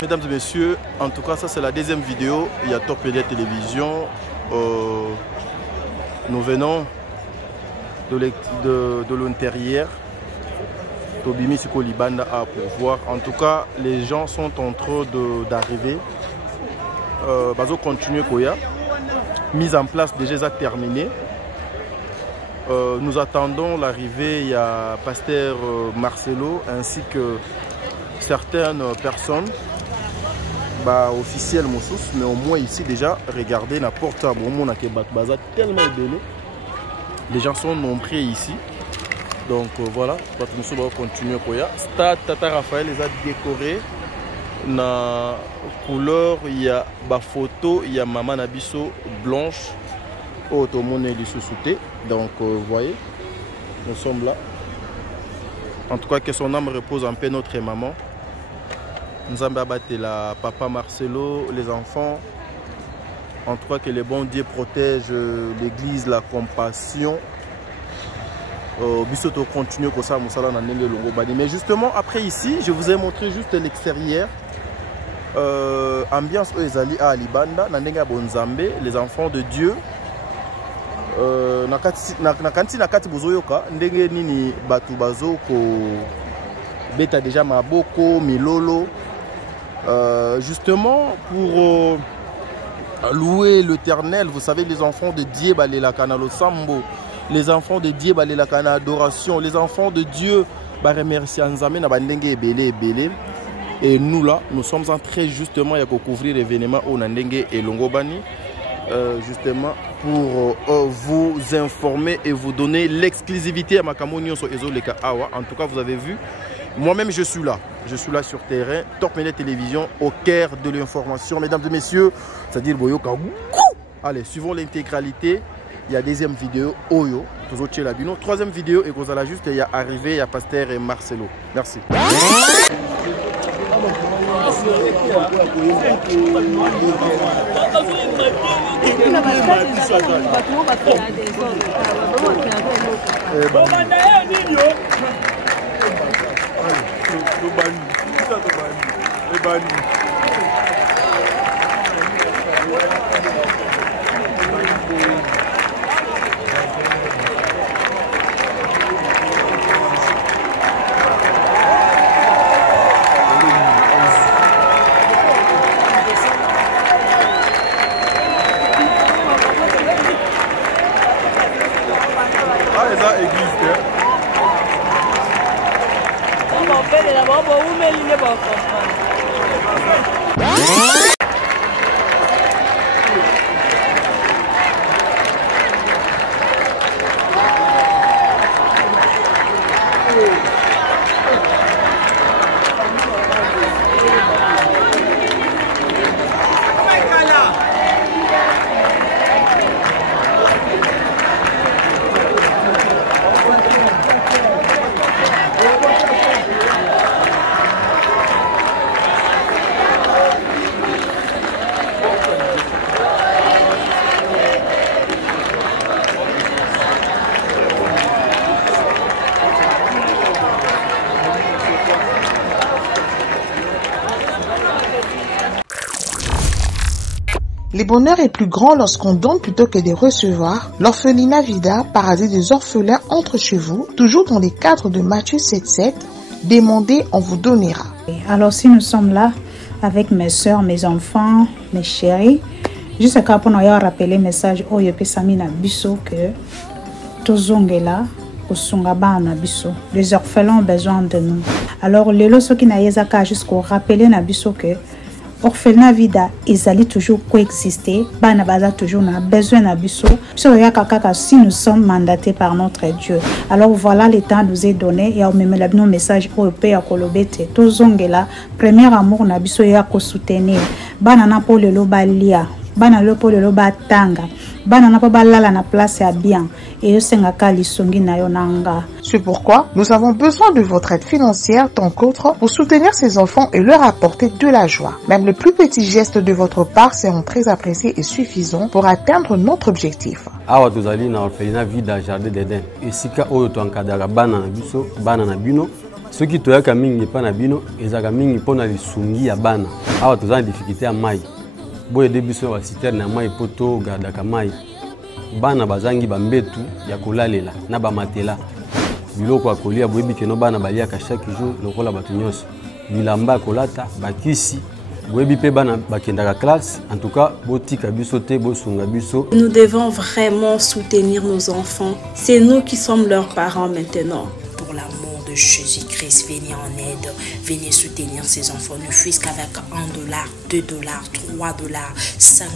Mesdames et messieurs, en tout cas ça c'est la deuxième vidéo. Il y a Top Media Télévision. Nous venons de l'intérieur. Tobimi Siko Libanda pour voir. En tout cas, les gens sont en train d'arriver. Bazo continue Koya. Mise en place déjà terminée. Nous attendons l'arrivée. Il y a Pasteur Marcelo ainsi que certaines personnes officielles Moussous. Mais au moins ici déjà, regardez la porte à Boumou Baza tellement belé. Les gens sont nombreux ici. Donc voilà, nous allons continuer. Stade Tata Raphaël les a décorés. Na couleur, il y a ba photo, il y a Maman Nabiso blanche. Automone du sous-souté. Donc vous voyez, nous sommes là. En tout cas, que son âme repose en paix, notre maman. Nous avons abattu la papa Marcelo, les enfants. En tout cas, que le bon Dieu protège l'église, la compassion. Bissoto continue comme ça, mais justement après ici je vous ai montré juste l'extérieur, ambiance ezali à Libanda, Nandenga Bonzambe, les enfants de Dieu. Nakati bozoyoka ndenge nini batu bazoko beta déjà maboko milolo, justement pour louer l'Éternel. Vous savez, les enfants de Dieu balela kanalo sambo. Les enfants de Dieu, la adoration. Les enfants de Dieu, remercier Nzambe na bandenge belé belé. Et nous là, nous sommes en train justement de couvrir l'événement au Nandenge et Longobani, justement pour vous informer et vous donner l'exclusivité à Makamonio sur Ezoleka Awa. En tout cas, vous avez vu, moi-même je suis là. Je suis là sur terrain, Top Media Télévision, au cœur de l'information. Mesdames et messieurs, c'est-à-dire Boyoka. Allez, suivons l'intégralité. Il y a deuxième vidéo, Oyo, toujours chez la Bino. Troisième vidéo, et vous allez juste, il y a arrivé, il y a Pasteur et Marcelo. Merci. Le bonheur est plus grand lorsqu'on donne plutôt que de recevoir. L'orphelinat Vida, paradis des orphelins, entre chez vous, toujours dans les cadres de Matthieu 7,7. Demandez, on vous donnera. Alors si nous sommes là avec mes soeurs, mes enfants, mes chéris, juste pour nous rappeler le message Oyo Pesamina Bisso que Tozongela, Osungabana Bisso, les orphelins ont besoin de nous. Alors le loso qui n'a pas jusqu'au rappeler na Bisso que orphelinat Vida, ils allaient toujours coexister. Bana baza toujours na besoin na biso. Si nous sommes mandatés par notre Dieu. Alors voilà, le temps nous est donné. Et on met nos messages au pays à Kolobete. Tozongela, premier amour na biso ya ko soutenir. Bana na po le loba lia. Bana le po le loba tanga. Bana na po balala na place ya bien. Et yo sengaka lisongi na yo nanga. C'est pourquoi nous avons besoin de votre aide financière tant qu'autre pour soutenir ces enfants et leur apporter de la joie. Même les plus petits gestes de votre part seront très appréciés et suffisants pour atteindre notre objectif. Awa tozali na orphelinat Vida Jardin d'Eden. Esika oyo to encadra bana na biso, bana na bino Ce qui toyaka mingi pa na bino ezaka mingi pona lisungi ya bana. Awa tozana difficulté ya mai. Boye debiso wa citerne na mai poto gardaka mai. Bana bazangi bambetu ya kolalela na ba matela. Biloko akolia boyebi keno bana baliaka chaque jour lokola batu nyonso. Bilamba kolata bakisi boyebi pe bana bakendaka classe. En tout cas botika biso te bosunga biso. Nous devons vraiment soutenir nos enfants. C'est nous qui sommes leurs parents maintenant. Pour l'amour de Jésus-Christ, venez en aide, venez soutenir ces enfants, ne fût-ce qu'avec $1, $2, $3, $5,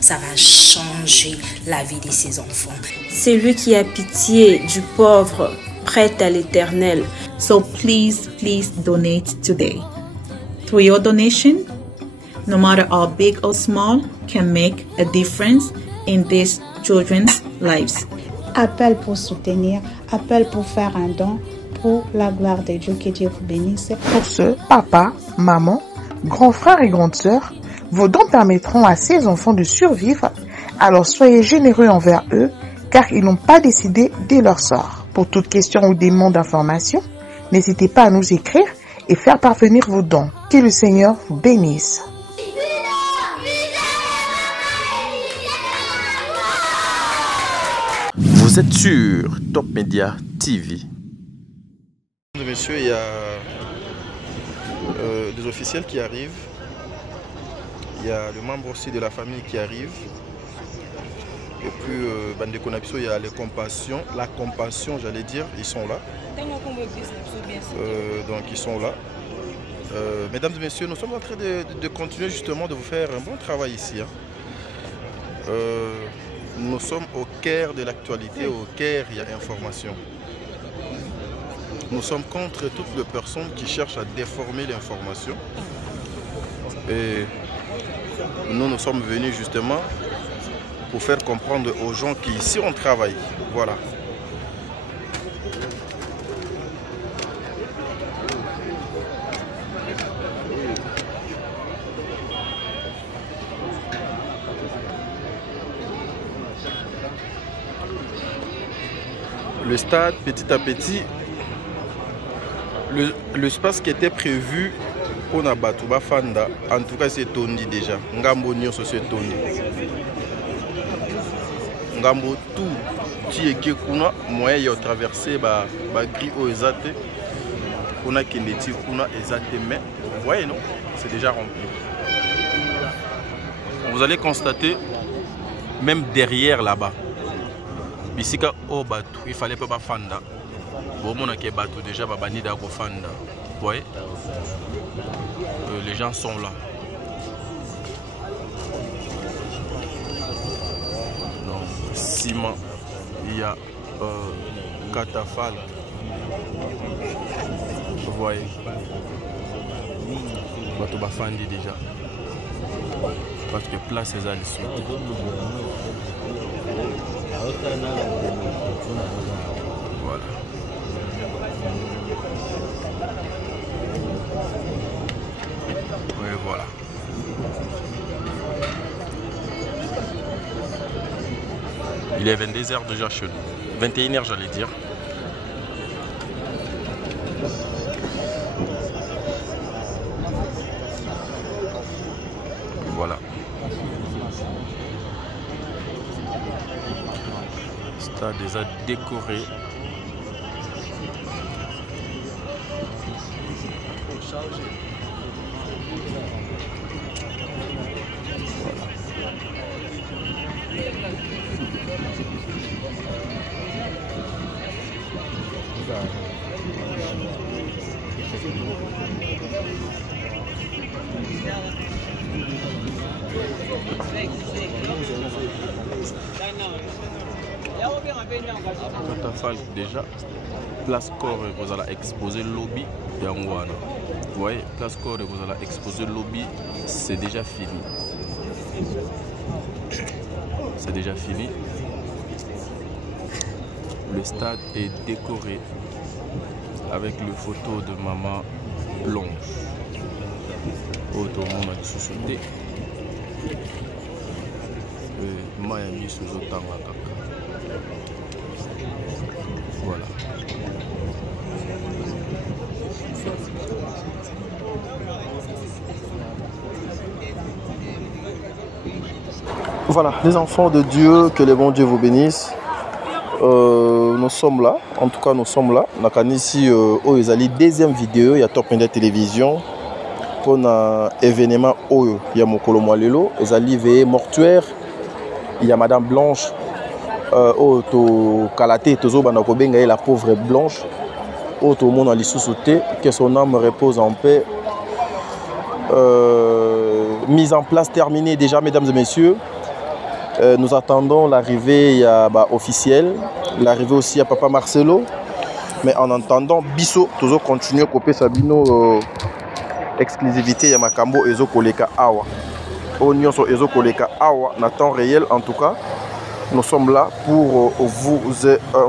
ça va changer la vie de ces enfants. Celui qui a pitié du pauvre prête à l'Éternel. So please donate today. Through your donation, no matter how big or small, can make a difference in these children's lives. Appel pour soutenir, appel pour faire un don pour la gloire de Dieu. Que Dieu vous bénisse. Pour ce, papa, maman, grands frères et grandes sœurs, vos dons permettront à ces enfants de survivre, alors soyez généreux envers eux, car ils n'ont pas décidé de leur sort. Pour toute question ou demande d'information, n'hésitez pas à nous écrire et faire parvenir vos dons. Que le Seigneur vous bénisse. Vous êtes sur Top Media TV. Messieurs, il y a des officiels qui arrivent. Il y a le membre aussi de la famille qui arrive. Et puis, Bande Konabiso, il y a les compassions. La compassion, j'allais dire, ils sont là. Donc, ils sont là. Mesdames et messieurs, nous sommes en train de continuer justement de vous faire un bon travail ici. Hein. Nous sommes au cœur de l'actualité, au cœur, il y a information. Nous sommes contre toutes les personnes qui cherchent à déformer l'information. Et nous sommes venus justement pour faire comprendre aux gens qu'ici on travaille. Voilà. Le stade, petit à petit, l'espace qui était prévu pour Nabatu Bafanda, en tout cas c'est tondi déjà. Ngambo Nyoso c'est tondi. Ngambo tout qui est kuna moyen de traverser ba gris au ezate. Kuna kineti kuna ezate mais vous voyez non, c'est déjà rempli. Vous allez constater même derrière là-bas. Bisika o batu, il fallait pas fanda. Bon mon ke batu déjà ba bani da ko fanda. Vous voyez? Les gens sont là. Donc ciment, il y a catafalque. Vous voyez? Batu ba fandi déjà. Parce que place est à l'issue. Voilà. Oui, voilà. Il est 22h déjà chez nous. 21h j'allais dire. Voilà. Stade déjà décoré. Déjà, place corps vous allez exposer le lobby de Angwana. Vous voyez, place corps vous allez exposer le lobby, c'est déjà fini. C'est déjà fini. Le stade est décoré avec les photos de maman Blanche. Tout le monde a sauté. Miami sous voilà. Voilà, les enfants de Dieu, que le bon Dieu vous bénisse. Nous sommes là, en tout cas nous sommes là. Nous avons ici la deuxième vidéo, il y a Top Media Télévision pour un événement il y a Mokolo Mwalelo, il y a mortuaire, il y a Madame Blanche, Kalate, la pauvre Blanche, tout le monde a l'issue, que son âme repose en paix. Mise en place terminée déjà, mesdames et messieurs. Nous attendons l'arrivée officielle, l'arrivée aussi à Papa Marcelo. Mais en attendant, Bisso, toujours continuer à couper Sabino exclusivité ya Makambo Ezo Koleka Awa. Oignon sur Ezo Koleka Awa, en temps réel en tout cas. Nous sommes là pour vous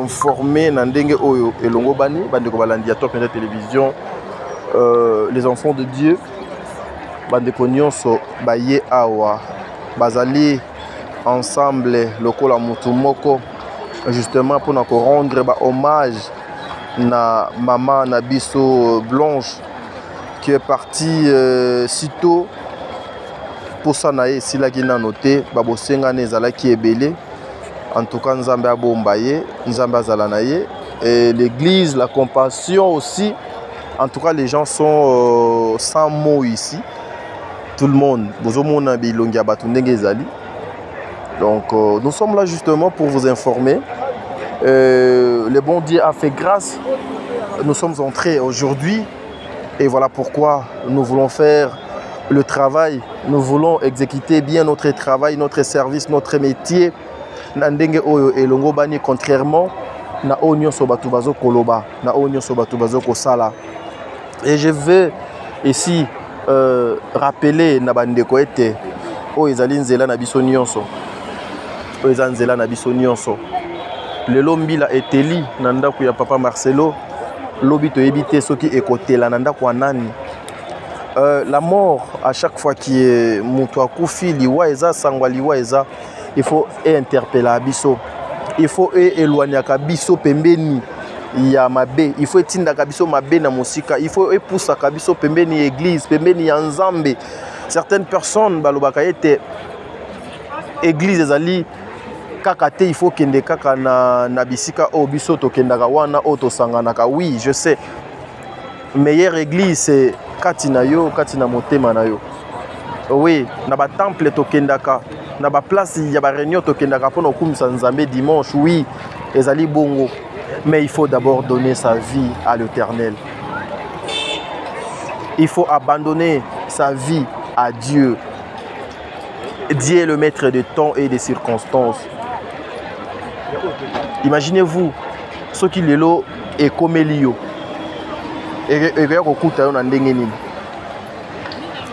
informer Nandenge Oyo et Longo Bani, Bandeko Balandia Top Media Télévision, les enfants de Dieu, Bandeko Nyonso Baye Awa, Bazali ensemble lokola Mutumoko, justement pour nous rendre hommage na maman Nabiso Blanche qui est partie sitôt pour ça nae sila qui n'a noté babosenga nezala qui est belé. En tout cas Nzambe a bombaye, Nzambe azala nae et l'église, la compassion aussi. En tout cas les gens sont sans mots ici. Tout le monde, bozomona bilongia batundenge ezali. Donc nous sommes là justement pour vous informer. Le bon Dieu a fait grâce. Nous sommes entrés aujourd'hui. Et voilà pourquoi nous voulons faire le travail. Nous voulons exécuter bien notre travail, notre service, notre métier. Nandenge Oyo et Longo Bani, contrairement na Onyo Sobatubazo Koloba, na Onyo Sobatubazo Kosala. Et je veux ici rappeler Nabandeko ete o ezali nzela na biso nyonso. O ezali nzela na biso nyonso. Lelo mbila eteli na ndako ya Papa Marcelo. Lobi toyebite soki ekotela na ndako ya nani. La mort à chaque fois qui est mutu akufi liwa eza sangwa liwa eza, il faut interpeller biso. Il faut éloigner biso pembeni ya mabe, il faut etinda biso mabe na musika, il faut epoussa biso pembeni église, pembeni ya Nzambe. Certaines personnes balobaka ete église ezali kakate, il faut kende kaka na bisika o biso to kendaka wana o to sanganaka. Oui, je sais. Meilleure église c'est katina yo, katina motema na yo. Oui, na ba temple to kendaka, na ba place ya ba réunion to kendaka pour okumisa Nzambe dimanche. Oui, ezali bongo. Mais il faut d'abord donner sa vie à l'Éternel. Il faut abandonner sa vie à Dieu. Dieu est le maître des temps et des circonstances. Imaginez-vous ce qui est là et comme Elio. Et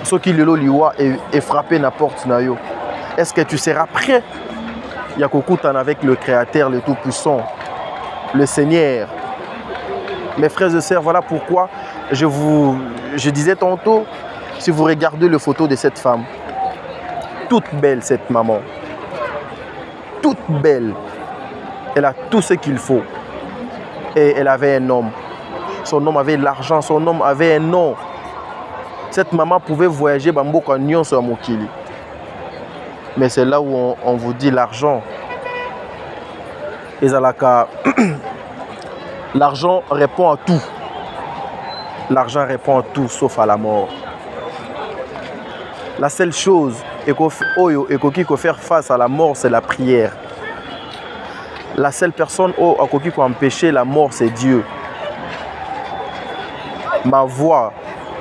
ce qui est là et frapper la porte. Est-ce que tu seras prêt? Il y a avec le Créateur, le Tout-Puissant, le Seigneur. Mes frères et sœurs, voilà pourquoi je disais tantôt, si vous regardez les photos de cette femme, toute belle cette maman, toute belle, elle a tout ce qu'il faut. Et elle avait un homme. Son homme avait l'argent, son homme avait un nom. Cette maman pouvait voyager Bamboka Nyon sur Mokili. Mais c'est là où on vous dit l'argent. L'argent répond à tout. L'argent répond à tout sauf à la mort. La seule chose qui peut faire face à la mort, c'est la prière. La seule personne qui peut empêcher la mort, c'est Dieu. Ma voix,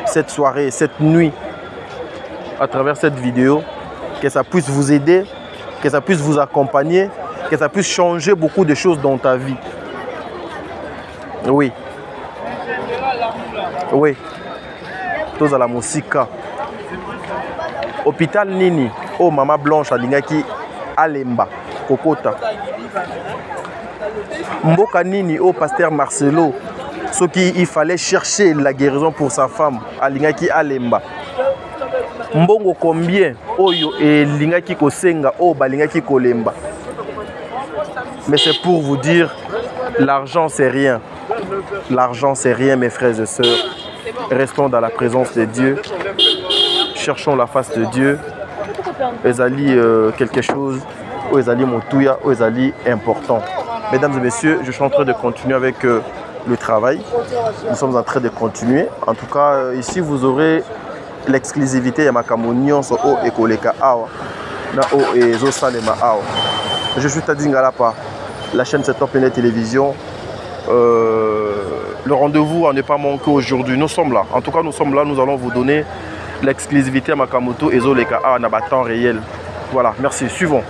cette soirée, cette nuit, à travers cette vidéo, que ça puisse vous aider, que ça puisse vous accompagner, que ça puisse changer beaucoup de choses dans ta vie. Oui. Oui. Tous à la musique. Hôpital Nini, oh Maman Blanche alingaki Alemba, Kokota. Mboka Nini, oh Pasteur Marcelo, ce qu'il fallait chercher la guérison pour sa femme, alingaki Alemba. Mbongo combien, oh yo et lingaki Kosenga, oh balingaki Kolemba. Mais c'est pour vous dire, l'argent c'est rien. L'argent c'est rien, mes frères et sœurs. Restons dans la présence de Dieu. Cherchons la face de Dieu. ezali quelque chose où ezali motuya, où ezali important. Mesdames et messieurs, je suis en train de continuer avec le travail. Nous sommes en train de continuer. En tout cas, ici vous aurez l'exclusivité ya makambo nyonso o ekoleka awa na o ezosalema awa. Je suis Tadingala pa la chaîne C'est Top Net Télévision. Le rendez-vous à ne pas manquer aujourd'hui. Nous sommes là. En tout cas, nous sommes là. Nous allons vous donner l'exclusivité à Makamoto et Zoleka à un temps réel. Voilà, merci. Suivons.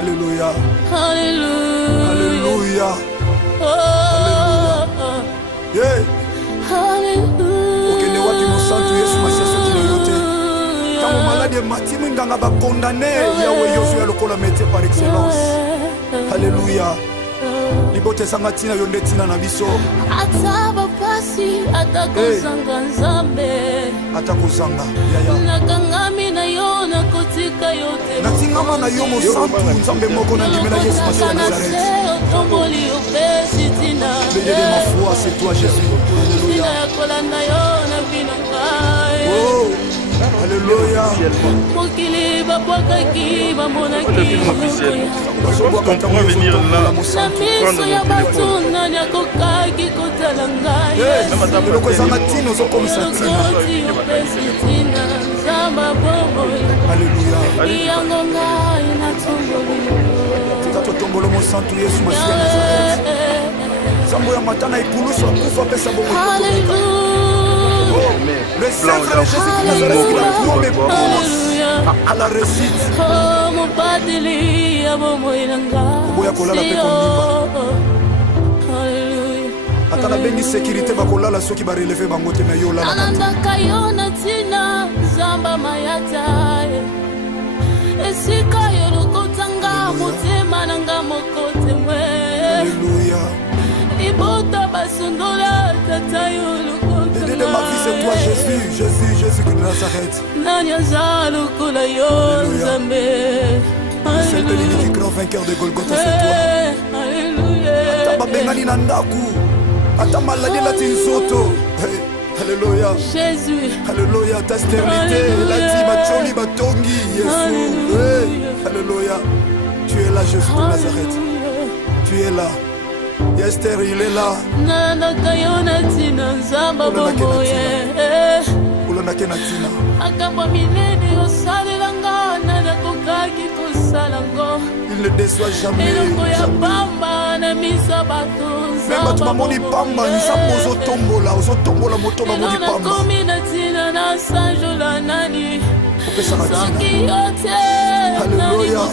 Alléluia. Alléluia. Yeah. Okende wapi mosantu Yesu masiaso kinoyote. Tango malade matimu nganga ba condamné Yahweh Yoshua lokola métier par excellence. Alléluia. Libote sanga tina yonde tina na biso. Ataba pasi atakozanga nzambe. Atakozanga. Yaya. Nakangami na yo na kotika yote. Natingama na yo mosantu nzambe moko na ndimela Yesu masiaso Nazareth. Tomboli opesi tina. Béni de ma foi, c'est toi Jésus. Alléluia. Oh. Alléluia. Quand on va venir là, prendre le Seigneur de Jésus-Christ Nazareth qui a pour mes proches à la réussite. Oboya kolala pe komimba. Ata na bengi sécurité bakolala soki ba relever bango te na yo lala. Anandaka yo na tina zamba mayata. Esika yo lokotanga motema nanga mokote mwe. Alléluia. Ibota basundola tata yo lokotanga. De ma vie c'est toi Jésus, Jésus, Jésus de Nazareth. C'est le grand vainqueur de Golgotha, c'est toi. Alléluia. Tababengani nandaku. Atamaladi la tinsoto. Alléluia. Jésus. Alléluia, ta stérilité, la timacholi batongi, Jésus. Alléluia. Tu es là Jésus de Nazareth. Tu es là. Esther, il est là. Nanakayona tina nzamba bomoye. Ulonake na tina. Akamba mileni osalelanga nanakokaki kosa. Il ne déçoit jamais. Même quand tu m'as moni pamba, il s'est posé au tombeau là, moto m'a moni pamba. Alléluia.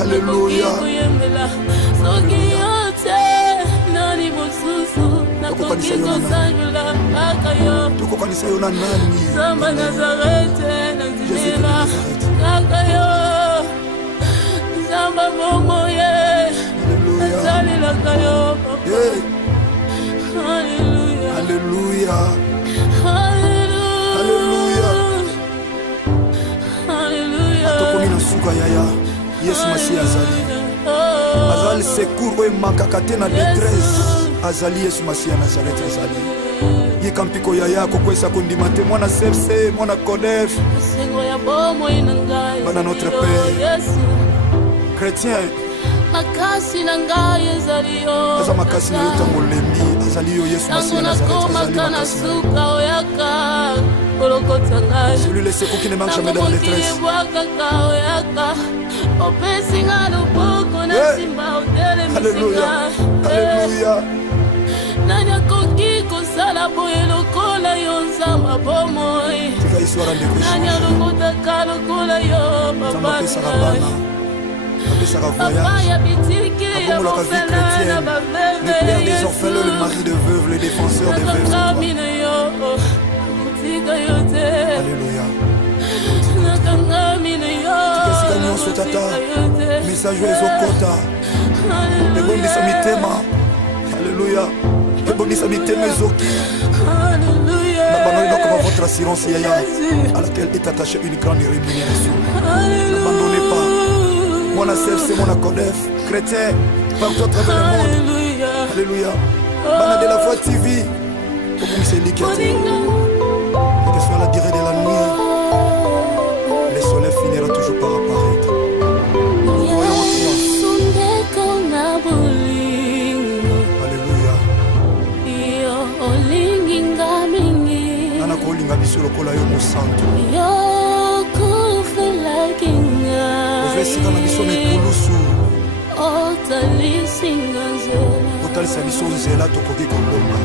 Alléluia. Tukokanisa yona nani? Zamba Nazareth, Jésus de Nazareth. Zamba Momoye. Alléluia. Alléluia. Alléluia. Alléluia. Atokomina suka yaya. Yesu Masi azali. Azali secours oyo emakaka te na détresse. Azali Yesu Masi ya Nazareth azali. Yikampiko yaya kokwesa kondima te mwana CFC, mwana CODEF. Bana notre Père. Chrétien. Makasi na ngai ezali yo. Aza makasi na yo tango lembi. Azali yo Yesu Masi ya Nazareth azali makasi na yo. Celui les secours qui ne manque jamais dans la détresse. Alléluia. Alléluia. Le père des orphelins, le mari de veuves, le défenseur des veuves. Alléluia. Message ezokota. Ebondisa mitema. Alléluia. Ebondisa mitema ezoki. N'abandonnez pas votre assurance yaya à laquelle est attachée une grande rémunération. N'abandonnez pas. Mon CFC, mon CODEF, chrétien, partout à travers le monde. Alléluia. Bana de la Voix TV. Comme c'est lui qui a dit. Que ce soit la durée de la nuit, le soleil finira toujours par apparaître. Voyons Alléluia. Nana kolinga biso lokola yo mosantu. Ovesika na biso mikulusu. Otalisa biso nzela tokoki kolonga.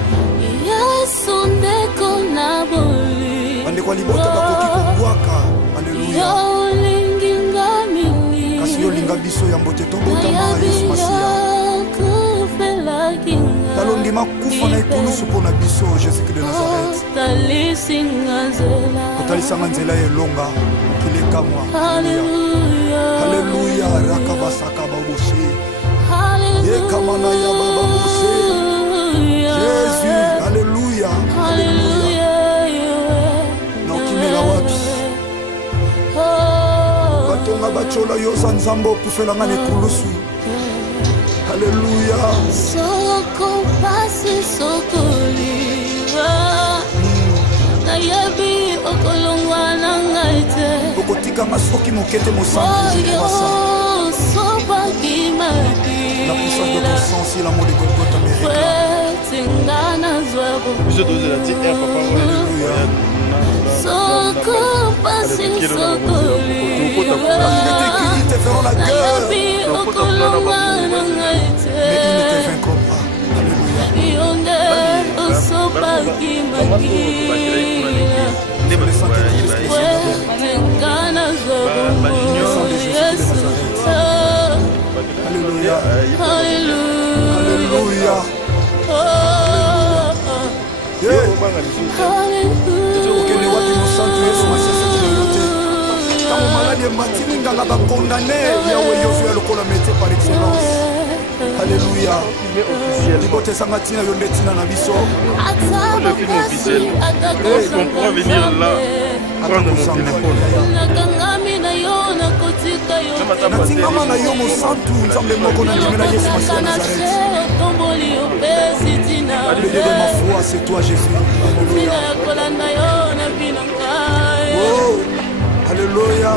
Bandeko libota bakoki kobwaka. Alléluia. Kasi yo linga biso ya mbote tobotama Yesu Masiya. Talondima kufa na ekulusu mpona biso Jésus de Nazareth. Otalisanga nzela elonga kilekamwa. Alléluia. Rakabasaka baboshe. Yekamana ya baba boshe. Jésus. Alléluia. Alléluia. Naokimela wapi? Batonga bachola yoza nzambo okufelanga na ekulusu. Alléluia. Soko pasi soko liva. Nayebi okolongwa na ngaite. Okotika masoki mokete mosantu. La puissance de ton sang, c'est l'amour de Golgotha mérite. Monsieur Dosé l'a dit, papa, alléluia. Soko pasi soko liva. Ils te feront la guerre. Mais ils ne te vaincront pas. Alléluia. Alléluia. Alléluia. Okende wapi mosantu Yesu Masiya yote. Tango maladi matini nganga bakondane yawe Yosué lokola métier par excellence. Alléluia. Libote sanga tina yo ndetina na biso. Le film officiel. Est-ce qu'on pourra venir là prendre mon téléphone? Natingama na yo mosantu nzambe moko na ndimela Yesu Masiya Nazareth. Alléluia de ma foi, c'est toi Jésus. Alléluia. Oh, alléluia.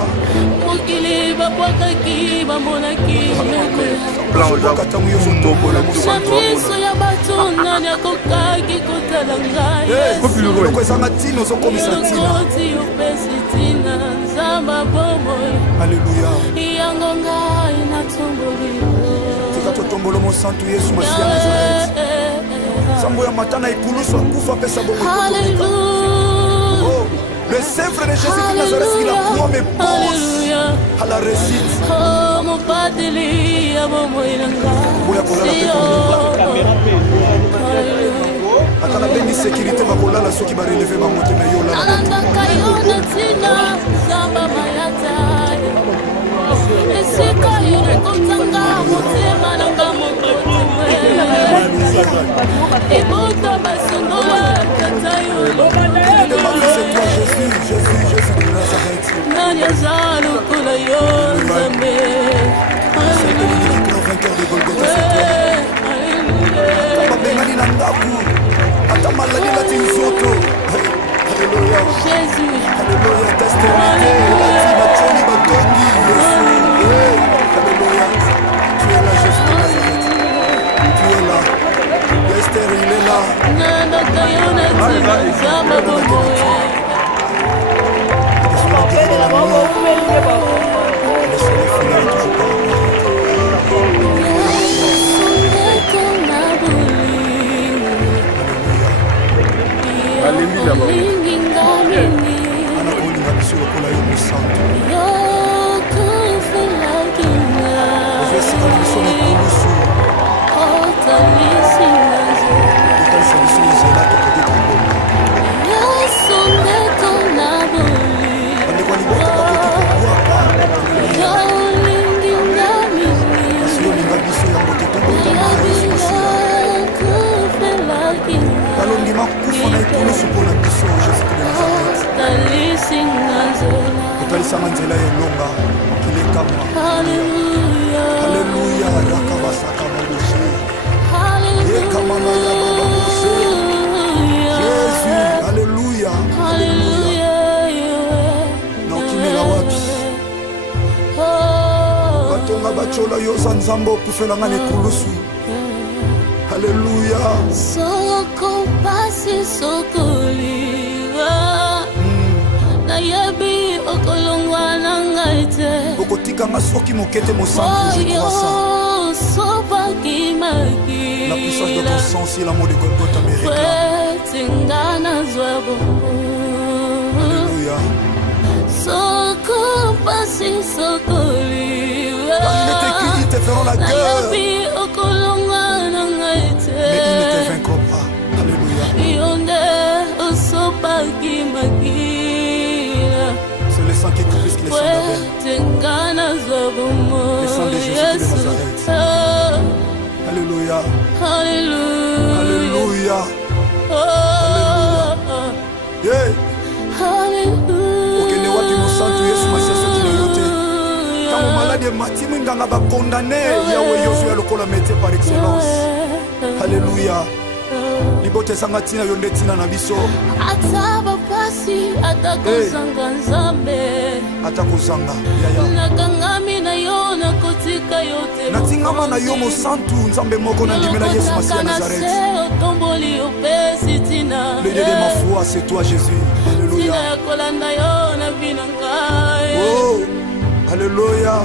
nzamba bomoi. Alléluia. Yango ngai natomboli. Tika totombolo mo santu Yesu Masiya Nazareth. Sambo ya matana ikulusu akufa pesa bongo. Alléluia. Oh, le Seigneur de Jésus-Christ Nazareth, il a croix mes pose à la récite. Oh, mon pateli, bomoi nanga. Boya kolala pe atala beni sécurité bakolala soki ba relever ba moto na yo la. Alanda kayona tina zamba mayata. Esika yone kontanga motema nanga mokote. Ebota basongola tatayo. C'est toi Jésus, Jésus, Jésus de Nazareth. Nani azalo kula yo zambe. C'est le grand vainqueur de Golgotha, c'est toi. Alléluia. Bengani na ndaku. Ata maladi la tinzoto. Alléluia. Jésus. Alléluia. Testémité. Lati bachoni batongi. Alléluia. Tu es là, Jésus de Nazareth. Tu es là. Esther, il est là. Nanda kayona tina zamba bomoi. Alléluia. Alléluia. Soko pasi sokoliwa. Na yebi okolongwa na ngaite. Okotika masoki mokete mosantu je crois ça. Sopa kimaki. La puissance de ton sang, c'est l'amour de Golgotha me réclame. Tingana zwabo. Alléluia. Soko pasi sokoliwa. Il était écrit, ils te feront la guerre. Mais ils ne te vaincront pas. Alléluia. C'est le sang qui est plus que le sang d'Abel. Le sang de Jésus de Nazareth. Alléluia. Alléluia. Alléluia. Okende wapi mosantu Yesu Masiya soki na yo te. Tango maladi emati mwinganga bakondane yawe Yozué lokola métier par excellence. Alléluia. Libote sanga tina yo nde tina na biso. Ataba pasi atakozanga nzambe. Atakozanga yaya. Nakangami na yo nakotika yote. Natingama na yo mosantu nzambe moko na ndimela Yesu Masiya Nazareth. Le Dieu de ma foi, c'est toi Jésus. Alléluia. Oh, alléluia.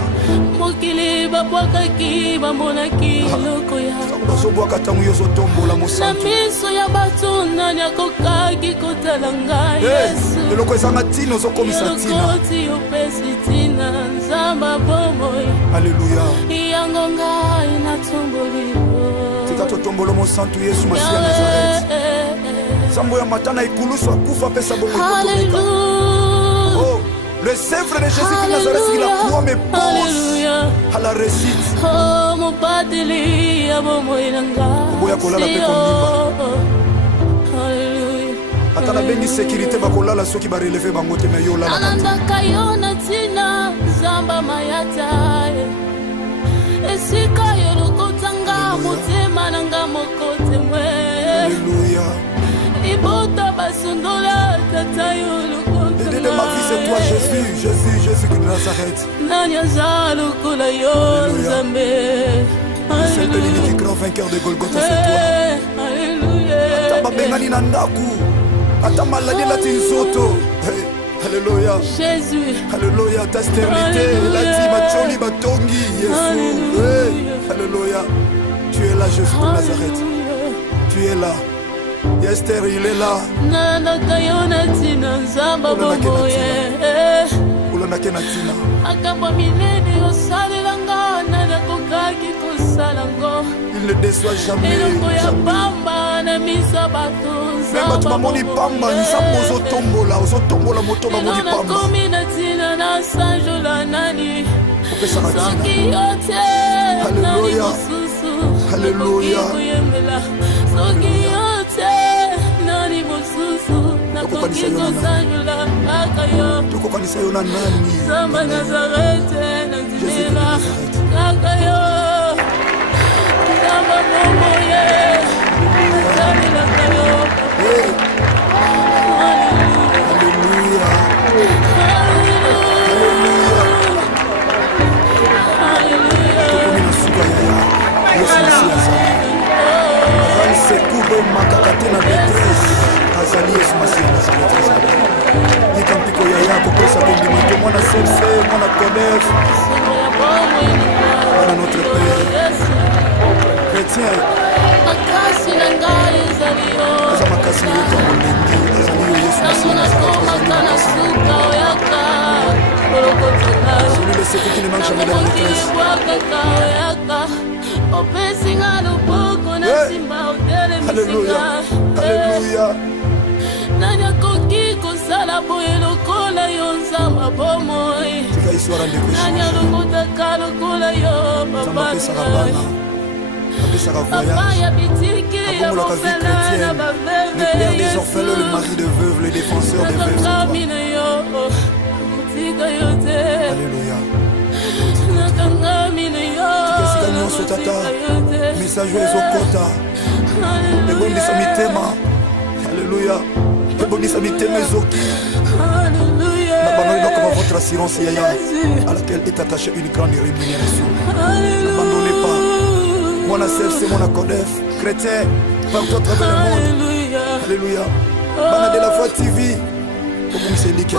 Mokili babwakaki bamonaki loko ya. Bazobwaka tango yo zotombola mosantu. Na miso ya bato nani akokaki kotala ngai Yesu. Eloko ezanga tina ozokomisa tina. Elokoti opesi tina nzamba bomoi. Alléluia. Yango ngai natomboli. Tika totombolo mosantu Yesu Masiya Nazareth. Sambo ya matana ikulusu akufa pesa bongo. Oh, le Seigneur de Jésus-Christ Nazareth, il a croix mes pose à la récite. Oh, mon pateli, bomoi nanga. Boya kolala pe kondimba. Atala beni sécurité bakolala soki ba relever bango te na yo la. Alanda kayona tina zamba mayata. Esika yolo kotanga motema nanga mokote mwe. Alléluia. Ibota basondola tata yolo kotanga. De ma vie c'est toi Jésus, Jésus, Jésus de Nazareth. Nani azalo kula yo nzambe. C'est le grand vainqueur de Golgotha, c'est toi. Alléluia. Ata bengani na ndaku. Ata maladi la tinzoto. Alléluia. Jésus. Alléluia. Ta stérilité. La timacholi batongi. Jésus. Alléluia. Tu es là, Jésus de Nazareth. Tu es là. Esther, il est là. Il ne déçoit jamais. Même tu m'as dit pamba, nous sommes aux tombola, moto m'a dit pamba. Alléluia. Alléluia. Tukokanisa yona nani? Zamba Nazareth, Jésus de Nazareth. Zamba Momoye. Alléluia. Alléluia. Tukomina suka yaya. Yesu Masiya sana. Azali sekube makakate na maîtresse. Azali Yesu Masiya Nazareth. Nikampiko yaya kopesa kondimento mwana sepse mwana kodef. Mwana notre Père. Chrétien. Makasi na ngai ezali yo. Aza makasi na yo mondengi. Azali yo Yesu Masiya Nazareth. Suka oyaka. Kolokotaka. Celui le secret qui ne manque jamais de la maîtresse. Alléluia. Alléluia. Tika histoire de péché. Zamba pesaka bana. Apesaka voyage. Abongolaka vie chrétienne. Le père des orphelins, le mari de veuves, le défenseur des veuves. Alléluia. Tikesika nyonso tata. Message ezokota. Ebondisa mitema. Alléluia. Ebondisa mitema ezoki. N'abandonnez pas votre assurance yaya à laquelle est attachée une grande rémunération. N'abandonnez pas. Mon c'est mon Kodef, chrétien, partout à travers le monde. Alléluia. Bana de la foi TV. Comme c'est lui qui a